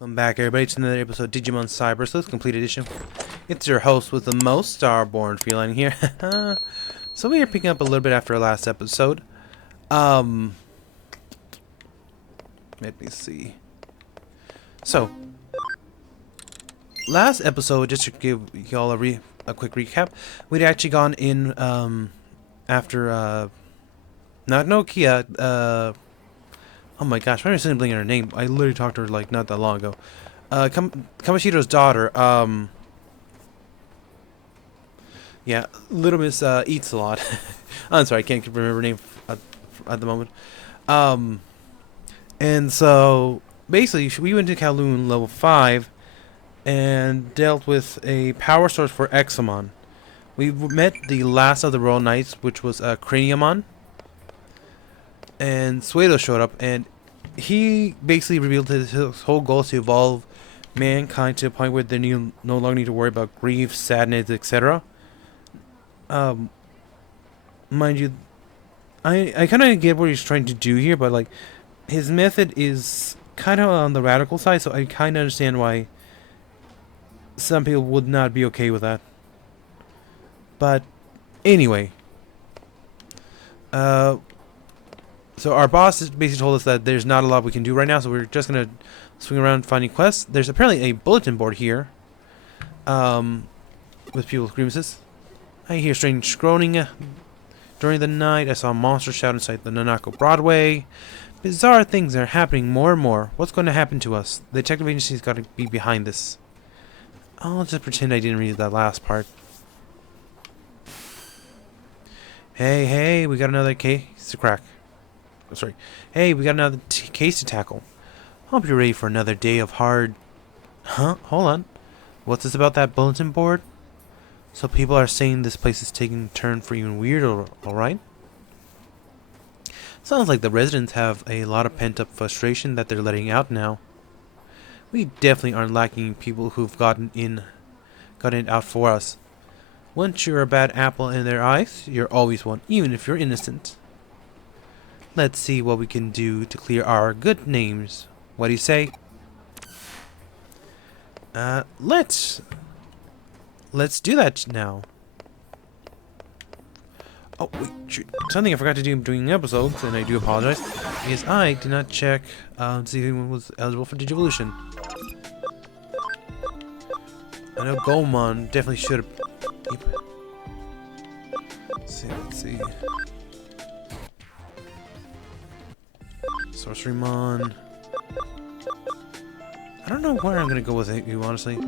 Welcome back, everybody, to another episode of Digimon Cyber Sleuth Complete Edition. It's your host with the most, Starborn Feline here. So we are picking up a little bit after our last episode. Let me see. So, last episode, just to give y'all a quick recap, we'd actually gone in after not Nokia. Oh my gosh, why am I suddenly blinking her name? I literally talked to her like not that long ago. Kamoshiro's daughter. Yeah, Little Miss eats a lot. I'm sorry, I can't remember her name at the moment. And so basically, we went to Kowloon level 5 and dealt with a power source for Examon. We met the last of the Royal Knights, which was Craniumon. And Suedo showed up, and he basically revealed his whole goal is to evolve mankind to a point where they no longer need to worry about grief, sadness, etc. Mind you, I kind of get what he's trying to do here, but like his method is kind of on the radical side, so I kind of understand why some people would not be okay with that. But anyway, so our boss has basically told us that there's not a lot we can do right now, so we're just gonna swing around finding quests. There's apparently a bulletin board here, with people's grievances. I hear strange groaning during the night. I saw a monster shout inside the Namco Broadway. Bizarre things are happening more and more. What's going to happen to us? The detective agency's got to be behind this. I'll just pretend I didn't read that last part. Hey, we got another case to crack. Oh, sorry. Hey, we got another case to tackle. Hope you're ready for another day of hard... Huh? Hold on. What's this about that bulletin board? So people are saying this place is taking a turn for even weirder, alright? Sounds like the residents have a lot of pent-up frustration that they're letting out now. We definitely aren't lacking people who've gotten it out for us. Once you're a bad apple in their eyes, you're always one, even if you're innocent. Let's see what we can do to clear our good names. What do you say? Let's do that now. Oh, wait, shoot. Something I forgot to do during episodes, and I do apologize, is I did not check to see if anyone was eligible for Digivolution. I know Goemon definitely should have... Let's see. Sorcerymon. I don't know where I'm gonna go with you, honestly.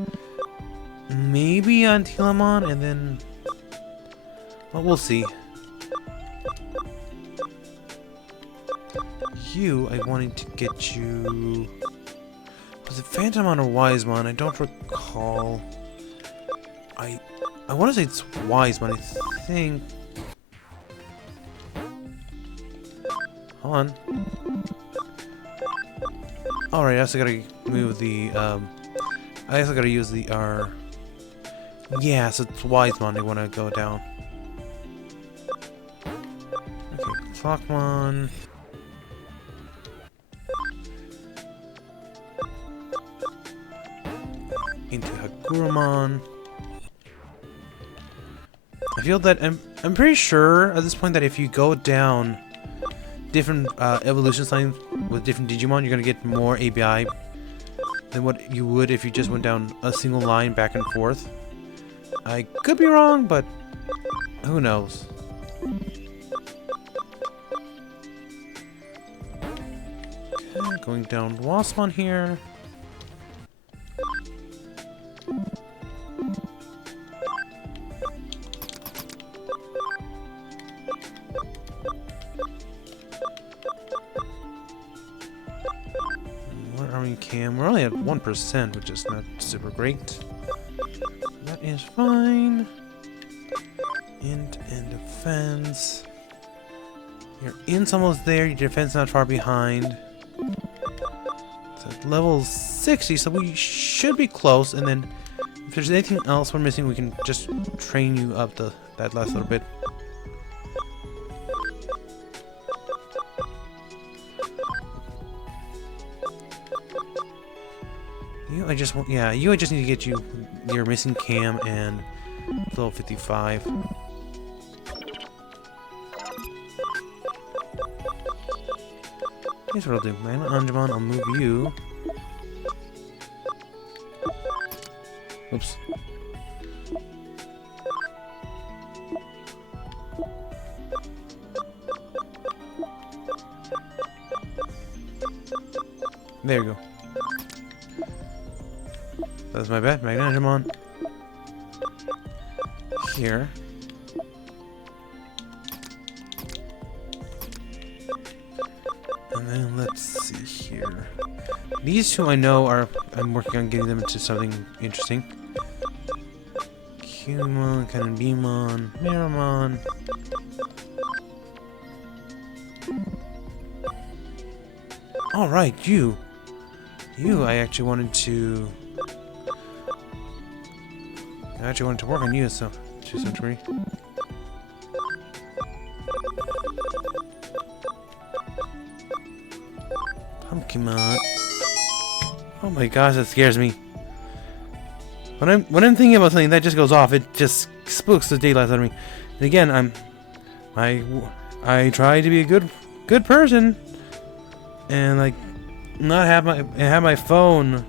Maybe on Telamon, and then... Well, we'll see. I wanted to get you... Was it Phantomon or Wisemon? I don't recall. I want to say it's Wisemon, I think. Hold on. Alright, I also gotta move the, I also gotta use the R. Yeah, so it's Wisemon I want to go down. Okay, Clockmon. Into Hagurumon. I feel that I'm pretty sure at this point that if you go down different evolution signs with different Digimon, you're gonna get more ABI than what you would if you just went down a single line back and forth. I could be wrong, but who knows? Okay, going down Waspon here. Where are we, Cam? We're only at 1%, which is not super great. That is fine. Int and defense. Your int's almost there, your defense not far behind. It's at level 60, so we should be close, and then if there's anything else we're missing, we can just train you up that last little bit. You, I just want, yeah, you, I just need to get you your missing cam and level 55. Here's what I'll do. Magna Angemon, I'll move you. Oops. There you go. That's my bad. Magna Angemon. Here. And then let's see here. These two I know are... I'm working on getting them into something interesting. Cumon, Canonbemon, Miramon. Alright, you. You, I actually wanted to... work on you, so... to some degree. Pumpkinmon. Oh my gosh, that scares me. When I'm thinking about something that just goes off, it just spooks the daylight out of me. And again, I try to be a good person, and like not have my phone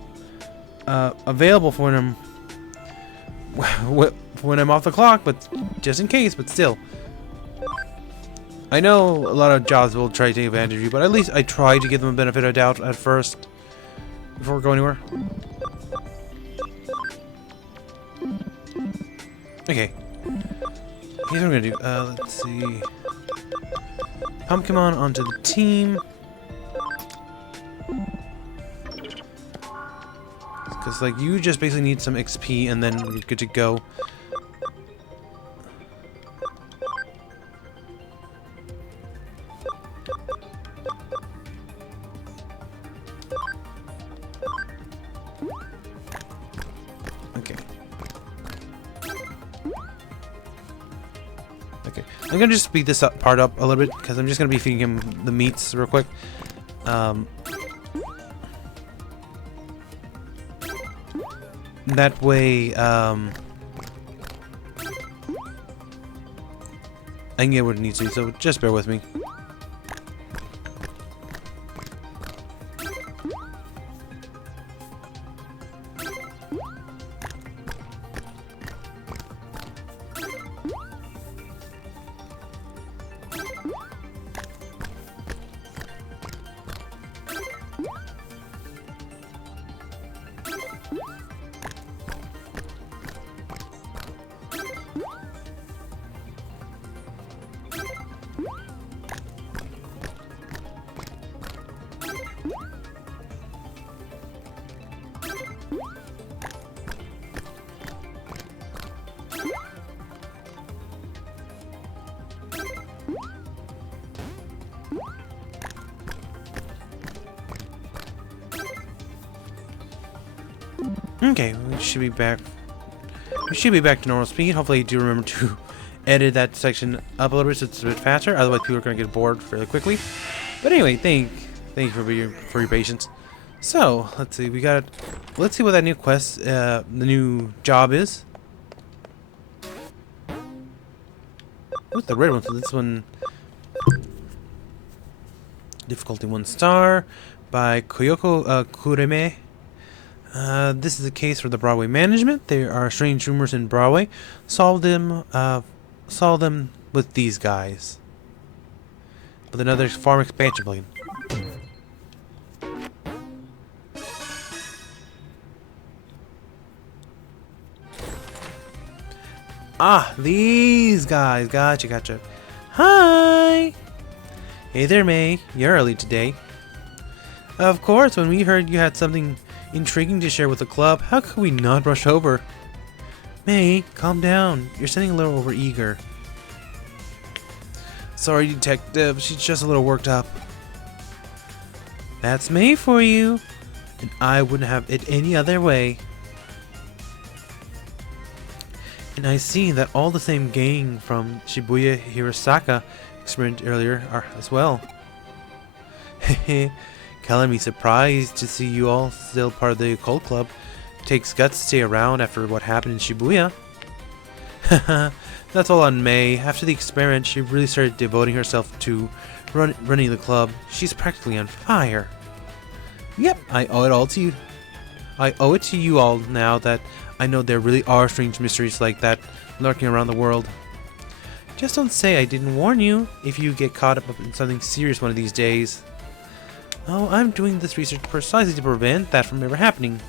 available for when I'm off the clock, but just in case. But still, I know a lot of jobs will try to take advantage of you, but at least I try to give them a benefit of doubt at first before we go anywhere. Okay. Here's what I'm gonna do. Let's see. Pumpkinmon onto the team. Because, like, you just basically need some XP and then you're good to go. Okay. Okay. I'm gonna just speed this part up a little bit because I'm just gonna be feeding him the meats real quick. That way, I can get what it needs to be, so just bear with me. Okay, we should be back. We should be back to normal speed. Hopefully, you do remember to edit that section up a little bit so it's a bit faster. Otherwise, people are going to get bored fairly quickly. But anyway, thank you for your patience. So let's see. Let's see what that new quest, the new job is. What's the red one? So this one, difficulty 1 star by Koyoko Kureme. This is a case for the Broadway management. There are strange rumors in Broadway. Solve them with these guys. With another farm expansion plan. Ah, these guys. Gotcha. Hi! Hey there, May. You're early today. Of course, when we heard you had something intriguing to share with the club, how could we not rush over? May, calm down. You're sounding a little overeager. Sorry, detective. She's just a little worked up. That's May for you. And I wouldn't have it any other way. And I see that all the same gang from Shibuya Hirosaka experienced earlier are as well. Hehe. Calling me surprised to see you all still part of the occult club. Takes guts to stay around after what happened in Shibuya. Haha, that's all on May. After the experiment, she really started devoting herself to running the club. She's practically on fire. Yep, I owe it all to you. I owe it to you all now that I know there really are strange mysteries like that lurking around the world. Just don't say I didn't warn you if you get caught up in something serious one of these days. Oh, I'm doing this research precisely to prevent that from ever happening.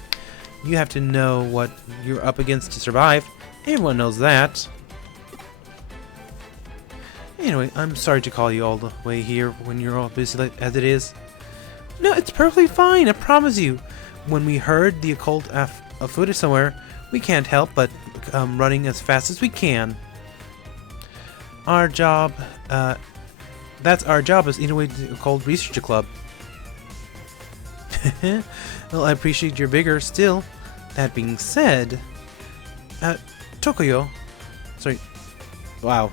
You have to know what you're up against to survive. Everyone knows that. Anyway, I'm sorry to call you all the way here when you're all busy as it is. No, it's perfectly fine, I promise you. When we heard the occult footage somewhere, we can't help but running as fast as we can. Our job, that's our job as Inouye the Occult Research Club. Well, I appreciate your vigor still. That being said, Tokyo, sorry, wow,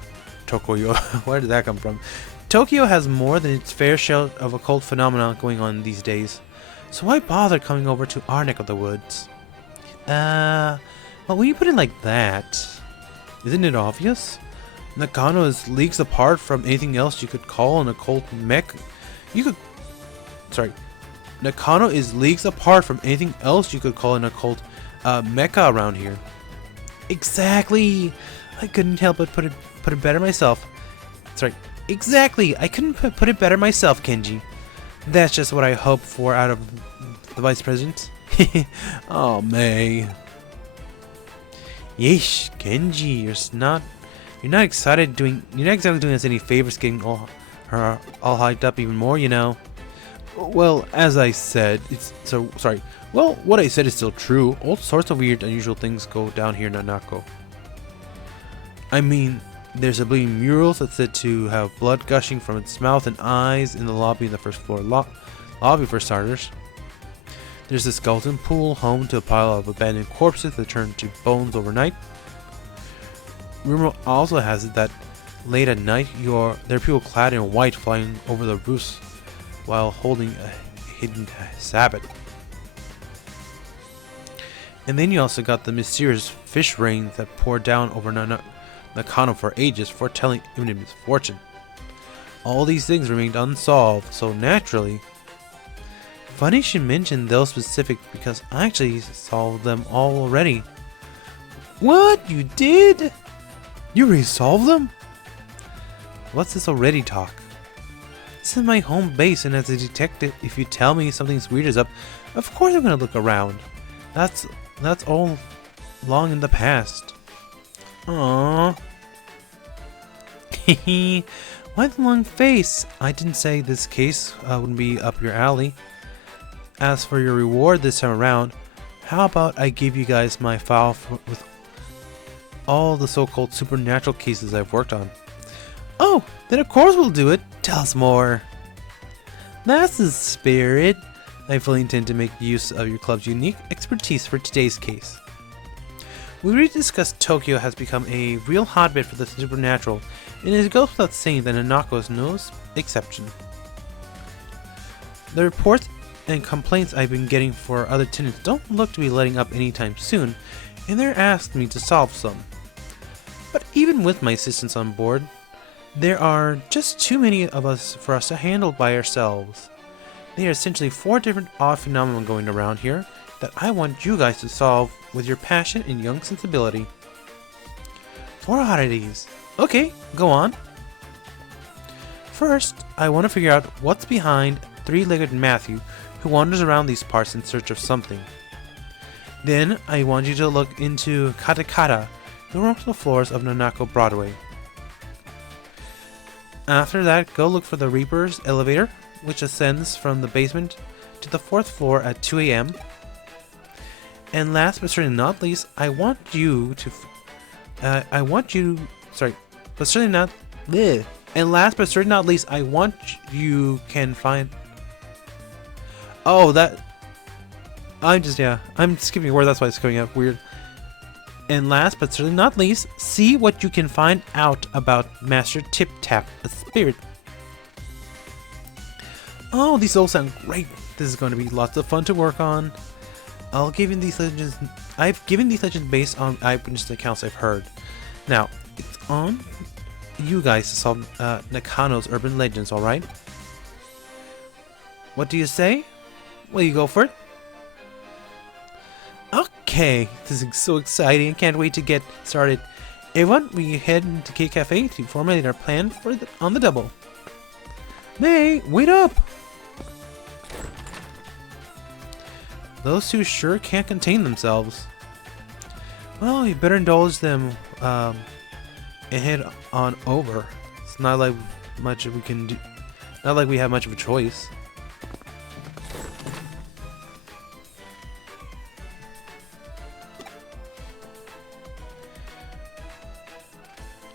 Tokyo, where did that come from? Tokyo has more than its fair share of occult phenomena going on these days. So why bother coming over to our neck of the woods? Well, when you put it like that, isn't it obvious? Nakano is leagues apart from anything else you could call an occult mech. Nakano is leagues apart from anything else you could call an occult mecha around here. Exactly. I couldn't help but put it better myself. Sorry. Exactly. I couldn't put it better myself, Kenji. That's just what I hope for out of the vice president. Oh, May. Yeesh, Kenji, you're not exactly doing us any favors getting all hyped up even more, you know. Well, as I said, what I said is still true. All sorts of weird, unusual things go down here in Namco. I mean, there's a bleeding mural that's said to have blood gushing from its mouth and eyes in the lobby in the first floor lobby for starters. There's a skeleton pool home to a pile of abandoned corpses that turn to bones overnight. Rumor also has it that late at night there are people clad in white flying over the roofs while holding a hidden sabbat. And then you also got the mysterious fish rain that poured down over Nakano for ages, foretelling imminent misfortune. All these things remained unsolved, so naturally. Funny you should mention those specific because I actually solved them all already. What? You did? You already solved them? What's this already talk? This is my home base, and as a detective, if you tell me something's weird is up, of course I'm gonna look around. That's all long in the past. Aww. Why the long face? I didn't say this case wouldn't be up your alley. As for your reward this time around, how about I give you guys my file with all the so-called supernatural cases I've worked on? Oh, then of course we'll do it. Tell us more. That's the spirit. I fully intend to make use of your club's unique expertise for today's case. We already discussed Tokyo has become a real hotbed for the supernatural, and it goes without saying that Nanako is no exception. The reports and complaints I've been getting for other tenants don't look to be letting up anytime soon, and they're asking me to solve some. But even with my assistants on board, there are just too many of us for us to handle by ourselves. There are essentially 4 different odd phenomena going around here that I want you guys to solve with your passion and young sensibility. 4 oddities. Okay, go on. First, I want to figure out what's behind 3-legged Matthew who wanders around these parts in search of something. Then, I want you to look into Katakata, who roams the floors of Nanako Broadway. After that, go look for the Reaper's elevator, which ascends from the basement to the 4th floor at 2 AM. And last but certainly not least, I want you to find. Oh, that. I'm skipping a word, that's why it's coming out weird. And last but certainly not least, see what you can find out about Master Tip Tap, a spirit. Oh, these all sound great. This is going to be lots of fun to work on. I've given these legends based on eyewitness accounts I've heard. Now, it's on you guys to solve Nakano's urban legends, alright? What do you say? Will you go for it? Okay, this is so exciting. I can't wait to get started. Everyone, we head into K Cafe to formulate our plan for on the double. May, wait up! Those two sure can't contain themselves. Well, you better indulge them and head on over. It's not like much we can do. Not like we have much of a choice.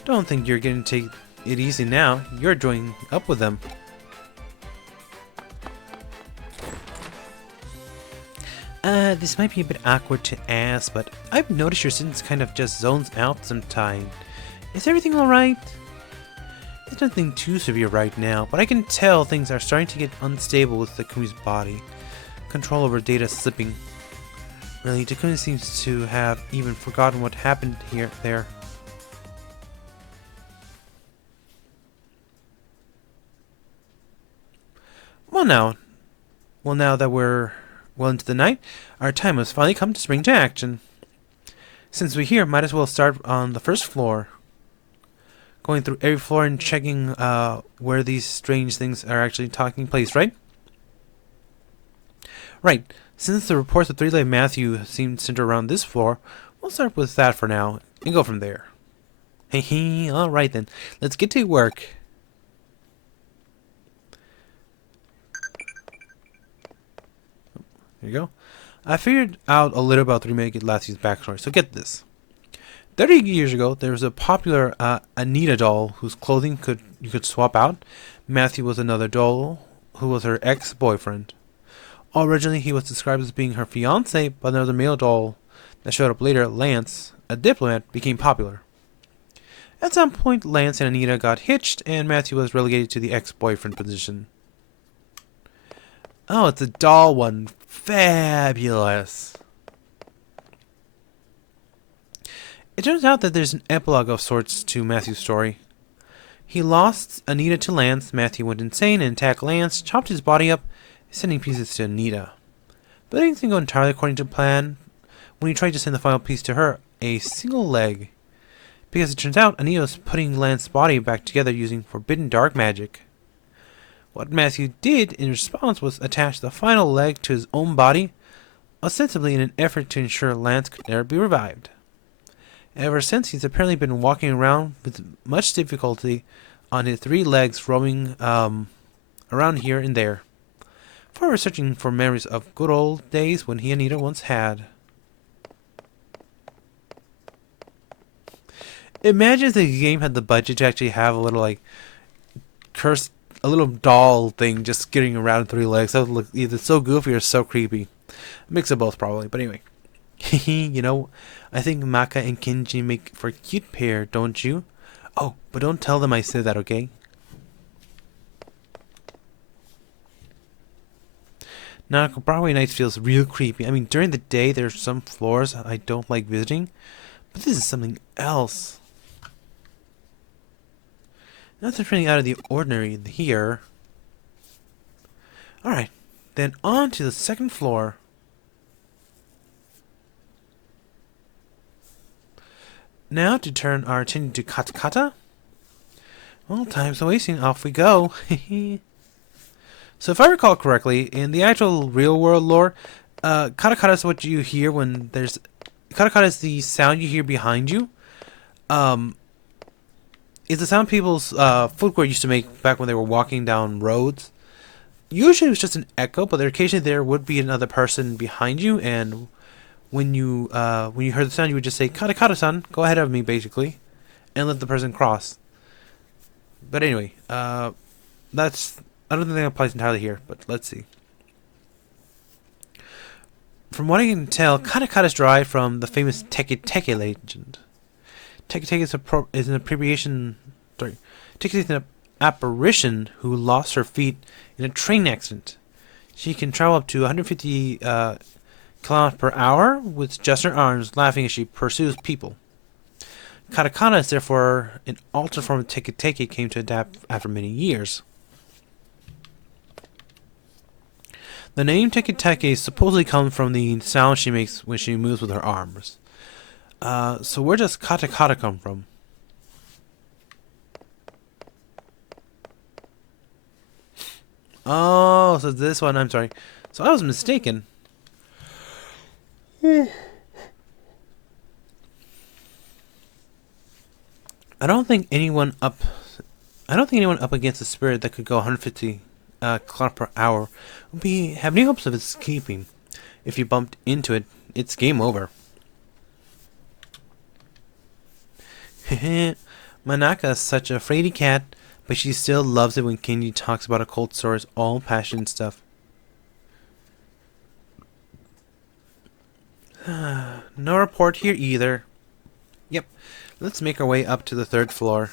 Don't think you're going to take it easy now. You're joining up with them. This might be a bit awkward to ask, but I've noticed your sentence kind of just zones out sometime. Is everything alright? There's nothing too severe right now, but I can tell things are starting to get unstable with Takumi's body. Control over data slipping. Really, Takumi seems to have even forgotten what happened there. Well now that we're well into the night, our time has finally come to spring to action. Since we're here, might as well start on the first floor. Going through every floor and checking where these strange things are actually taking place, right? Right. Since the reports of Three-Legged Matthew seem to center around this floor, we'll start with that for now and go from there. Hey, alright then. Let's get to work. There you go. I figured out a little about Three-Legged Matthew's backstory, so get this. 30 years ago, there was a popular Anita doll whose clothing you could swap out. Matthew was another doll who was her ex-boyfriend. Originally, he was described as being her fiancé, but another male doll that showed up later, Lance, a diplomat, became popular. At some point, Lance and Anita got hitched, and Matthew was relegated to the ex-boyfriend position. Oh, it's a doll one. Fabulous. It turns out that there's an epilogue of sorts to Matthew's story. He lost Anita to Lance, Matthew went insane and attacked Lance, chopped his body up, sending pieces to Anita. But things didn't go entirely according to plan when he tried to send the final piece to her, a single leg. Because it turns out Anita was putting Lance's body back together using forbidden dark magic. What Matthew did in response was attach the final leg to his own body, ostensibly in an effort to ensure Lance could never be revived. Ever since, he's apparently been walking around with much difficulty on his 3 legs, roaming around here and there, forever searching for memories of good old days when he and Anita once had. Imagine if the game had the budget to actually have a little, like, a little doll thing just getting around 3 legs. That would look either so goofy or so creepy. A mix of both, probably. But anyway. You know, I think Maka and Kenji make for a cute pair, don't you? Oh, but don't tell them I said that, okay? Now, Broadway Nights feels real creepy. I mean, during the day, there's some floors I don't like visiting. But this is something else. Nothing really out of the ordinary here. Alright, then on to the second floor. Now to turn our attention to Katakata. Well, time's wasting. Off we go. So if I recall correctly, in the actual real world lore, Katakata is what you hear when there's... Katakata is the sound you hear behind you. It's the sound people's footwear used to make back when they were walking down roads. Usually it was just an echo, but occasionally there would be another person behind you, and when you heard the sound, you would just say, Katakata-san, go ahead of me, basically, and let the person cross. But anyway, I don't think that applies entirely here, but let's see. From what I can tell, Katakata is derived from the famous Teke Teke legend. Teke Teke is an abbreviation. Sorry, Teke Teke is an apparition who lost her feet in a train accident. She can travel up to 150 kilometers per hour with just her arms, laughing as she pursues people. Katakana is therefore an altered form of Teke came to adapt after many years. The name Teke supposedly comes from the sound she makes when she moves with her arms. So where does Katakata come from? Oh, so this one, I'm sorry. So I was mistaken. I don't think anyone up against a spirit that could go 150 kilometers per hour would have any hopes of escaping. If you bumped into it, it's game over. Manaka is such a fraidy cat, but she still loves it when Kenji talks about occult stories, all passion stuff. No report here either. Yep, let's make our way up to the 3rd floor.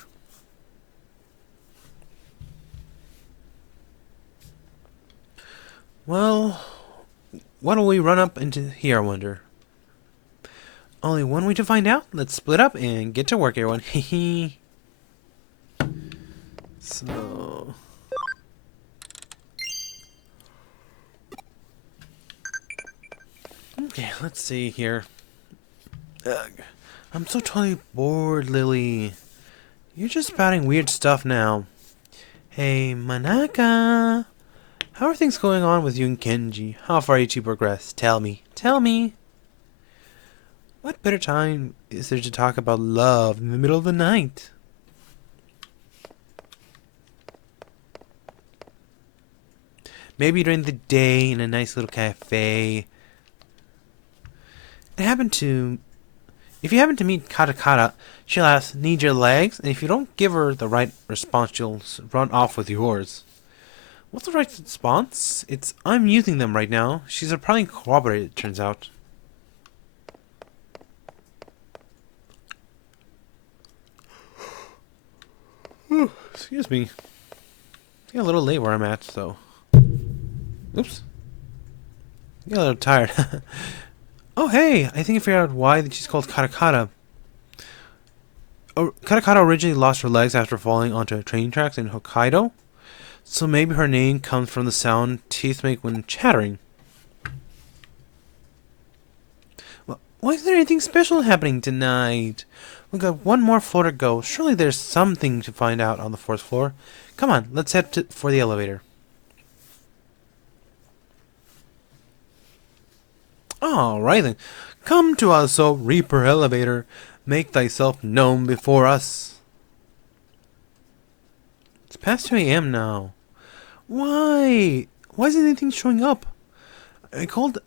Well, why don't we run up into here, I wonder? Only one way to find out. Let's split up and get to work, everyone. Hehe. So... okay, let's see here. Ugh. I'm so totally bored, Lily. You're just spouting weird stuff now. Hey, Manaka. How are things going on with you and Kenji? How far are you to progress? Tell me. Tell me. What better time is there to talk about love in the middle of the night? Maybe during the day in a nice little cafe. If you happen to meet Katakata, she'll ask, "Need your legs?" And if you don't give her the right response, she'll run off with yours. What's the right response? It's, "I'm using them right now." She's probably corroborated, it turns out. Excuse me. Getting a little late where I'm at, so... oops. Getting a little tired. Oh, hey! I think I figured out why she's called Katakata. Katakata originally lost her legs after falling onto train tracks in Hokkaido. So maybe her name comes from the sound teeth make when chattering. Well, why is there anything special happening tonight? We've got one more floor to go. Surely there's something to find out on the 4th floor. Come on, let's head for the elevator. Alright then. Come to us, O Reaper Elevator. Make thyself known before us. It's past 2 a.m. now. Why? Why isn't anything showing up? I called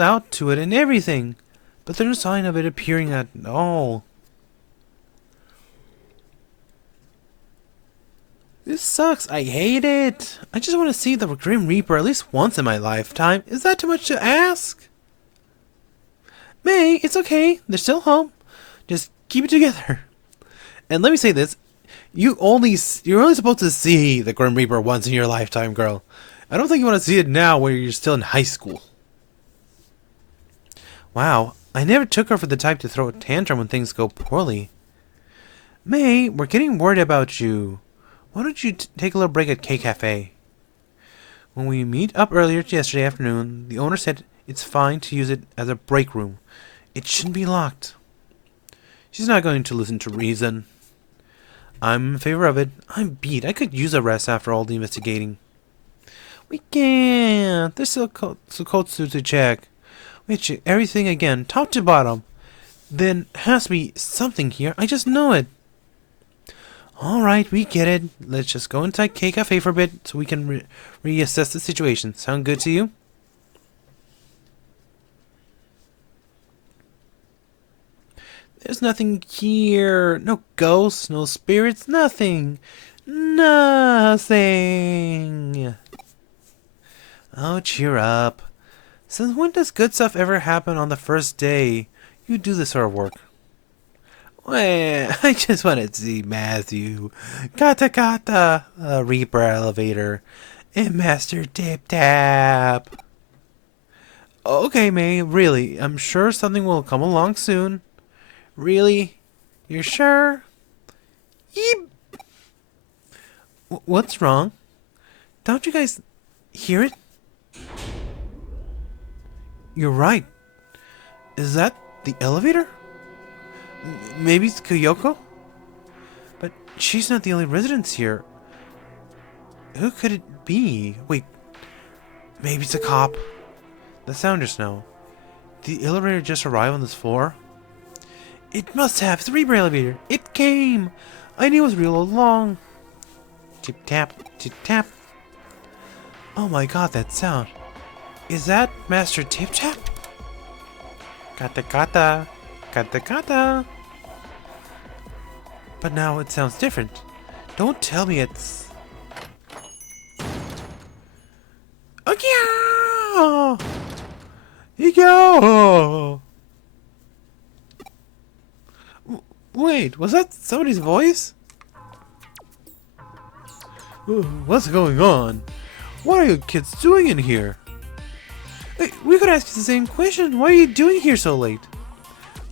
out to it and everything, but there's no sign of it appearing at all. This sucks. I hate it. I just want to see the Grim Reaper at least once in my lifetime. Is that too much to ask? May, it's okay. There's still hope. Just keep it together. And let me say this. You're only supposed to see the Grim Reaper once in your lifetime, girl. I don't think you want to see it now where you're still in high school. Wow, I never took her for the type to throw a tantrum when things go poorly. May, we're getting worried about you. Why don't you take a little break at K Cafe? When we meet up earlier yesterday afternoon, the owner said it's fine to use it as a break room. It shouldn't be locked. She's not going to listen to reason. I'm in favor of it. I'm beat. I could use a rest after all the investigating. We can't. There's still Sukotsu to check. We check everything again, top to bottom. Then has to be something here. I just know it. Alright, we get it. Let's just go inside K Cafe for a bit so we can reassess the situation. Sound good to you? There's nothing here. No ghosts, no spirits, nothing. Nothing. Oh, cheer up. Since when does good stuff ever happen on the first day? You do this sort of work. Well, I just want to see Matthew. Kata kata, Reaper Elevator. And Master Tip Tap. Okay, May, really, I'm sure something will come along soon. Really? You're sure? Yeep. What's wrong? Don't you guys hear it? You're right. Is that the elevator? Maybe it's Kyoko? But she's not the only resident here. Who could it be? Wait, maybe it's a cop. The sound just now. Did the elevator just arrive on this floor? It must have. It's the Reaper elevator. It came. I knew it was real all along. Tip tap, tip tap. Oh my god, that sound. Is that Master Tip Tap? Kata kata. Kata kata. But now it sounds different. Don't tell me it's... Okay. Wait, was that somebody's voice? What's going on? What are you kids doing in here? Hey, we could ask you the same question. What are you doing here so late?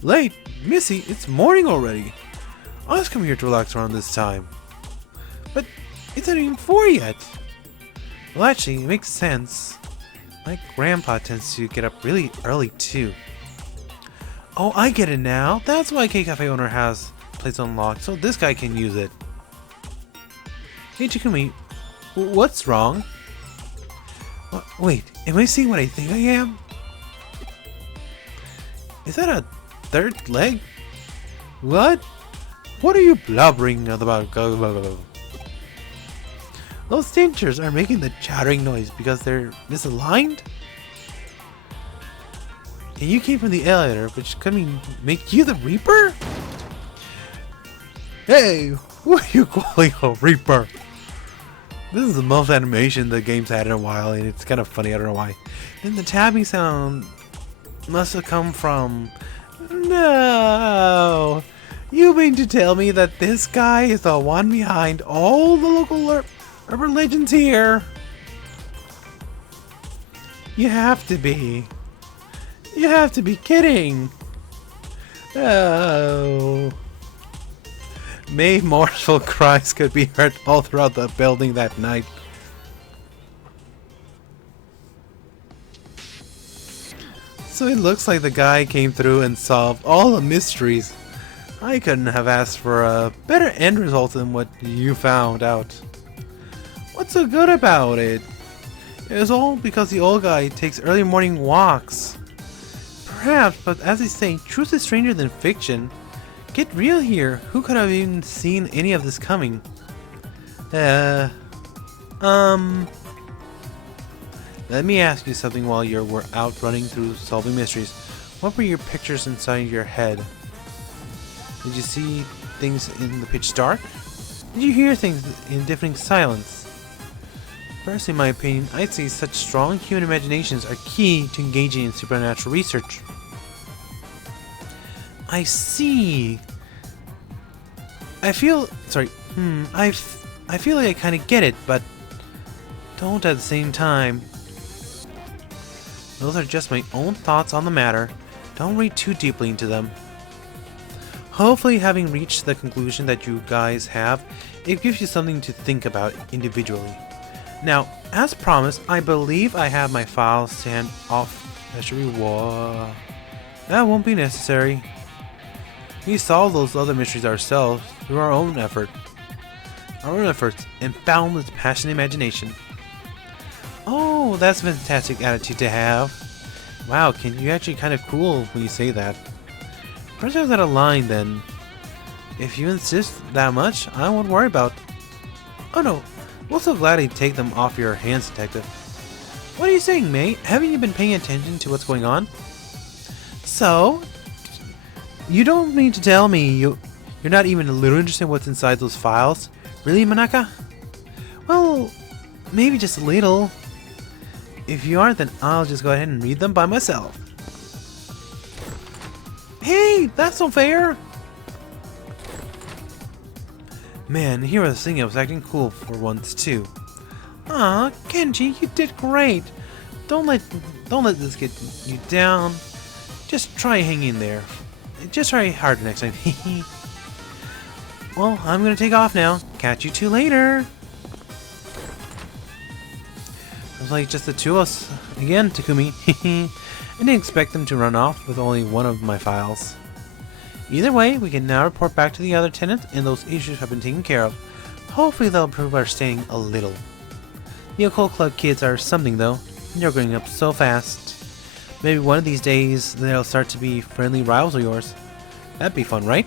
Late? Missy, it's morning already. I was coming here to relax around this time. But it's not even 4 yet. Well, actually, it makes sense. My grandpa tends to get up really early too. Oh, I get it now. That's why K-Cafe owner has place unlocked, so this guy can use it. Hey, Chikumi, what's wrong? Wait, am I seeing what I think I am? Is that a third leg? What? What are you blubbering about? Those tinctures are making the chattering noise because they're misaligned? And you came from the elevator, which could make you the Reaper? Hey, what are you calling a Reaper? This is the most animation the game's had in a while, and it's kind of funny, I don't know why. Then the tapping sound must have come from... No! You mean to tell me that this guy is the one behind all the local urban legends here? You have to be. You have to be kidding. Oh. May mournful cries could be heard all throughout the building that night. So it looks like the guy came through and solved all the mysteries. I couldn't have asked for a better end result than what you found out. What's so good about it? It was all because the old guy takes early morning walks. Perhaps, but as they say, truth is stranger than fiction. Get real here. Who could have even seen any of this coming? Let me ask you something while you were out running through solving mysteries. What were your pictures inside your head? Did you see things in the pitch dark? Did you hear things in deafening silence? First, in my opinion, I'd say such strong human imaginations are key to engaging in supernatural research. I see. I feel like I kind of get it, but don't at the same time. Those are just my own thoughts on the matter. Don't read too deeply into them. Hopefully, having reached the conclusion that you guys have, it gives you something to think about individually. Now, as promised, I believe I have my files to hand off as a reward. That won't be necessary. We solved those other mysteries ourselves through our own efforts and boundless passion and imagination. Oh, that's a fantastic attitude to have. Wow, you're actually kind of cool when you say that. Perhaps I was out of line then. If you insist that much, I won't worry about. Oh no, we'll so gladly take them off your hands, Detective. What are you saying, May? Haven't you been paying attention to what's going on? So, you don't mean to tell me you're not even a little interested in what's inside those files? Really, Manaka? Well, maybe just a little. If you aren't, then I'll just go ahead and read them by myself. Hey, that's not fair! Man, here was thinking I was acting cool for once too. Aw, Kenji, you did great. Don't let this get you down. Just try hanging there. Just try harder next time. Well, I'm gonna take off now. Catch you two later. It's like just the two of us again, Takumi. I didn't expect them to run off with only one of my files. Either way, we can now report back to the other tenants, and those issues have been taken care of. Hopefully they'll improve our staying a little. The Occult Club kids are something though. They're growing up so fast. Maybe one of these days they'll start to be friendly rivals of yours. That'd be fun, right?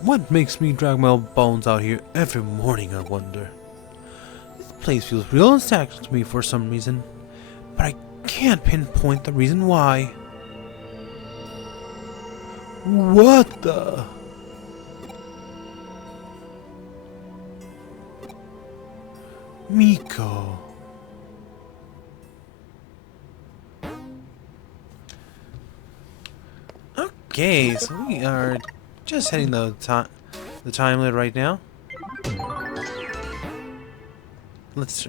What makes me drag my bones out here every morning, I wonder? This place feels real and sacred to me for some reason, but I can't pinpoint the reason why. What the? Miko. Okay, so we are just hitting the time limit right now. Let's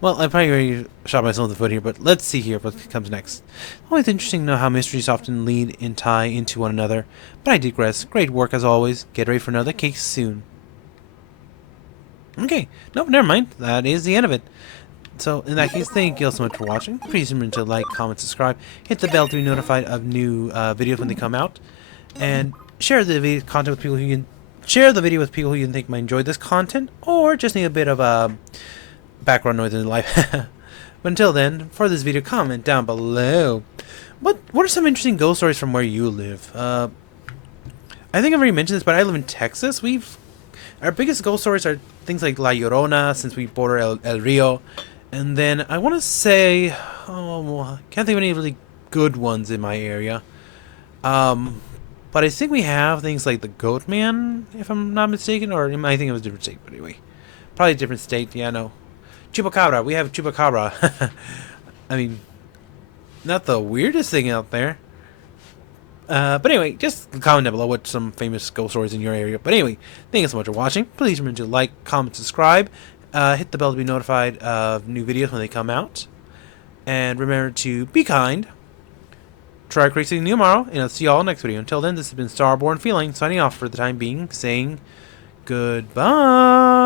well, I probably already shot myself in the foot here, but let's see here what comes next. Always interesting to know how mysteries often lead and tie into one another, but I digress. Great work as always. Get ready for another case soon. Okay, nope, never mind. That is the end of it. So, in that case, thank you all so much for watching. Please remember to like, comment, subscribe, hit the bell to be notified of new videos when they come out, and share the video content with people who can share the video with people who you think might enjoy this content, or just need a bit of background noise in their life. But until then, for this video, comment down below. What are some interesting ghost stories from where you live? I think I've already mentioned this, but I live in Texas. Our biggest ghost stories are things like La Llorona, since we border El Rio. And then I want to say, can't think of any really good ones in my area. But I think we have things like the Goat Man, if I'm not mistaken, or I think it was a different state, but anyway. Probably a different state, yeah, no. Chupacabra, we have Chupacabra. I mean, not the weirdest thing out there. But anyway, just comment down below what some famous ghost stories in your area. But anyway, thank you so much for watching. Please remember to like, comment, subscribe. Hit the bell to be notified of new videos when they come out. And remember to be kind. Try creating new tomorrow, and I'll see you all next video. Until then, this has been Starborn Feline signing off for the time being, saying goodbye.